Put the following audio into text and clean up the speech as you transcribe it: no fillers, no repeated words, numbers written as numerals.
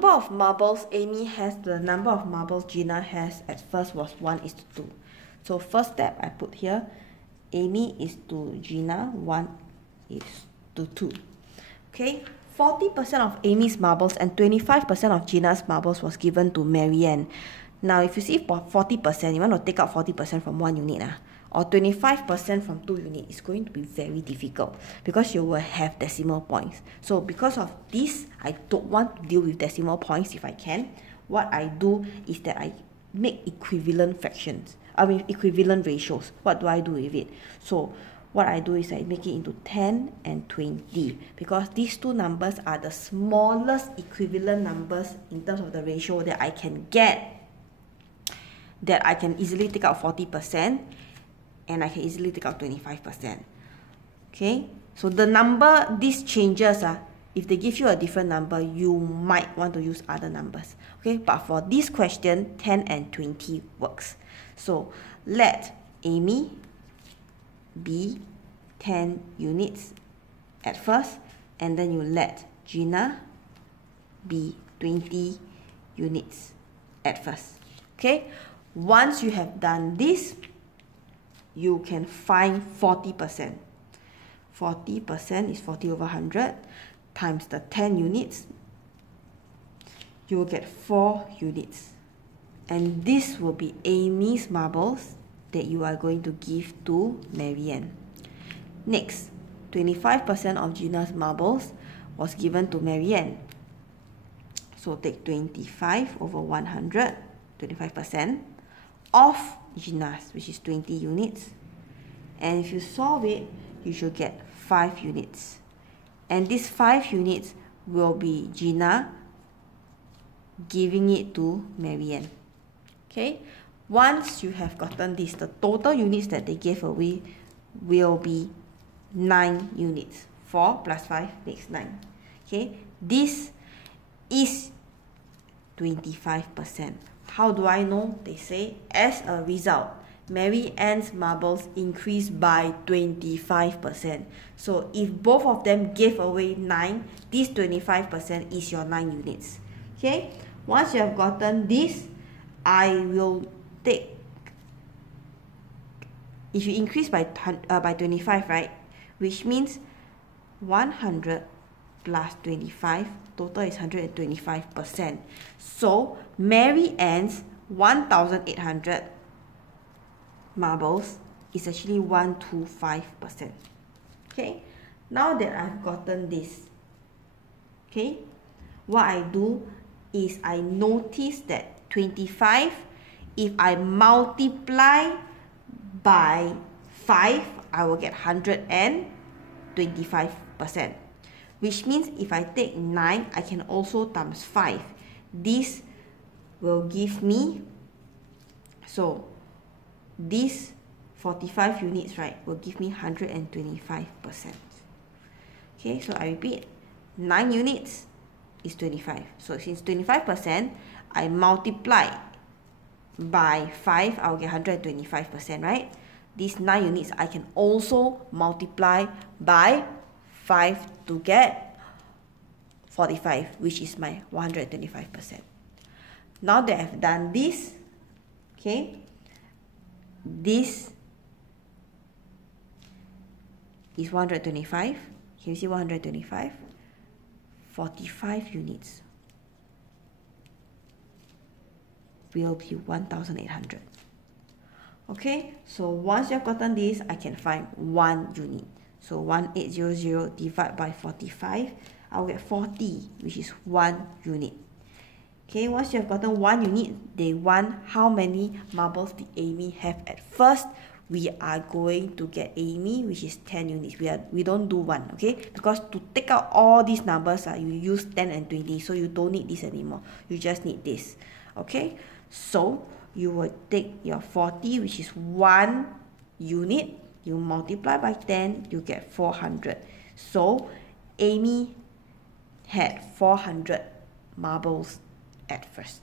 Number of marbles Amy has, the number of marbles Gina has at first was 1:2. So first step I put here, Amy is to Gina, 1:2. Okay, 40% of Amy's marbles and 25% of Gina's marbles was given to Marianne. Now if you see for 40%, you want to take out 40% from 1 unit or 25% from 2 units, it's going to be very difficult because you will have decimal points. So because of this, I don't want to deal with decimal points if I can. What I do is that I make equivalent fractions. Equivalent ratios. What do I do with it? So what I do is I make it into 10 and 20 because these two numbers are the smallest equivalent numbers in terms of the ratio that I can get, that I can easily take out 40% and I can easily take out 25%. Okay, so the number, these changes, if they give you a different number, you might want to use other numbers. Okay, but for this question, 10 and 20 works. So let Amy be 10 units at first, and then you let Gina be 20 units at first. Okay, once you have done this, you can find 40%. 40% is 40 over 100 times the 10 units. You will get 4 units. And this will be Amy's marbles that you are going to give to Marianne. Next, 25% of Gina's marbles was given to Marianne. So take 25 over 100, 25% of Gina's, which is 20 units. And if you solve it, you should get 5 units. And these 5 units will be Gina giving it to Marianne. Okay, once you have gotten this, the total units that they gave away will be 9 units. 4 plus 5 makes 9. Okay, this is 25%. How do I know? They say, as a result, Marianne's marbles increased by 25%. So if both of them gave away 9, this 25% is your 9 units. Okay, once you have gotten this, I will take, if you increase by 25, right, which means 100 plus 25, total is 125%. So Marianne's 1,800 marbles is actually 125%. Okay, now that I've gotten this, okay, what I do is I notice that 25, if I multiply by 5, I will get 125%. Which means if I take 9, I can also times 5. This will give me, so this 45 units, right, will give me 125%. Okay, so I repeat, 9 units is 25. So since 25%, I multiply by 5, I'll get 125%, right? These 9 units, I can also multiply by 5 to get 45, which is my 125%. Now that I've done this, okay, this is 125. Can you see 125? 45 units will be 1,800. Okay, so once you've gotten this, I can find 1 unit. So 1800 divided by 45, I'll get 40, which is 1 unit. Okay, once you have gotten 1 unit, they want how many marbles did Amy have at first. We are going to get Amy, which is 10 units. We don't do 1, okay? Because to take out all these numbers, you use 10 and 20, so you don't need this anymore. You just need this, okay? So you will take your 40, which is 1 unit. You multiply by 10, you get 400. So Amy had 400 marbles at first.